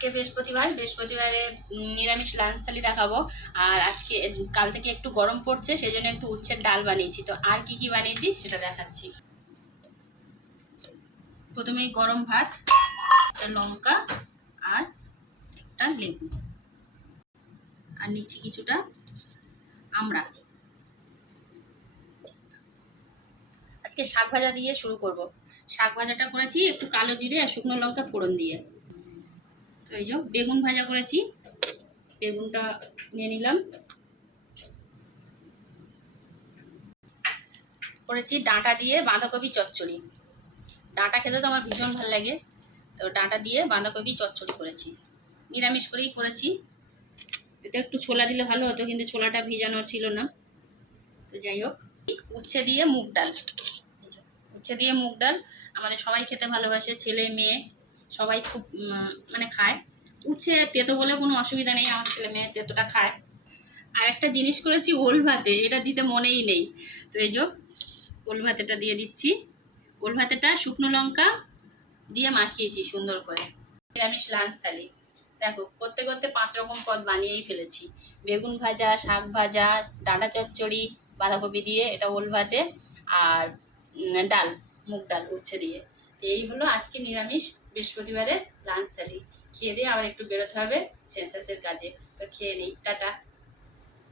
আজকে বৃহস্পতিবারে নিরামিষ লাঞ্চ থালি দেখাবো। আর আজকে কাল থেকে একটু গরম পড়ছে, সেই জন্য একটু উচ্ছের ডাল বানিয়েছি। তো আর কি কি বানিয়েছি সেটা দেখাচ্ছি। প্রথমেই গরম ভাত, একটা লঙ্কা আর একটা লেবু, আর নিচ্ছি কিছুটা আমড়া। আজকে শাক ভাজা দিয়ে শুরু করব। শাক ভাজাটা করেছি একটু কালো জিরে আর শুকনো লঙ্কা ফোড়ন দিয়ে। তো এই যে বেগুন ভাজা করেছি, বেগুনটা নিয়ে নিলাম। করেছি ডাঁটা দিয়ে বাঁধাকপি চচ্চড়ি। ডাঁটা খেতে তো আমার ভীষণ ভালো লাগে, তো ডাঁটা দিয়ে বাঁধাকপি চচ্চড়ি করেছি। নিরামিষ করেই করেছি। এতে একটু ছোলা দিলে ভালো হতো, কিন্তু ছোলাটা ভিজানোর ছিল না। তো যাই হোক, উচ্ছে দিয়ে মুগ ডাল। উচ্ছে দিয়ে মুগ ডাল আমাদের সবাই খেতে ভালোবাসে, ছেলে মেয়ে সবাই খুব মানে খায়। উচ্ছে তেতো বলে কোনো অসুবিধা নেই, আমার ছেলে মেয়ে তেতোটা খায়। আর একটা জিনিস করেছি ওল ভাতে, এটা দিতে মনেই নেই। তো এই যে ওল ভাতেটা দিয়ে দিচ্ছি। ওল ভাতেটা শুকনো লঙ্কা দিয়ে মাখিয়েছি সুন্দর করে। নিরামিষ লাঞ্চ থালি দেখো, করতে করতে 5 রকম পদ বানিয়েই ফেলেছি। বেগুন ভাজা, শাক ভাজা, ডাঁটা চচ্চড়ি বাঁধাকপি দিয়ে, এটা ওল ভাতে, আর ডাল, মুগ ডাল উচ্ছে দিয়ে। তো এই হলো আজকে নিরামিষ বৃহস্পতিবারের লাঞ্চ থালি। খেয়ে দিয়ে আবার একটু বেরোতে হবে সেন্সাসের কাজে। তো খেয়ে নিই, টাটা।